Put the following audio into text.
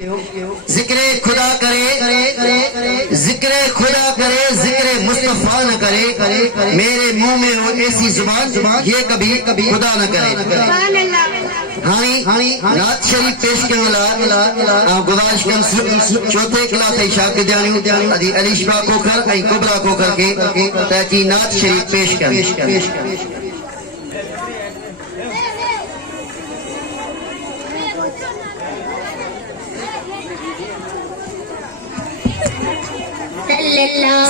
ذکر خدا کرے ذکر خدا کرے ذکر مصطفیٰ نہ کرے میرے منہ میں ہو ایسی زبان یہ کبھی خدا نہ کرے ہانی نعت شریف پیش کے والا گزارش کن چوتھے کلاس شاگردانیوں ادی علی شفا کوکر ای کبرا کوکر کے تاکہ نعت شریف پیش کن صلی اللہ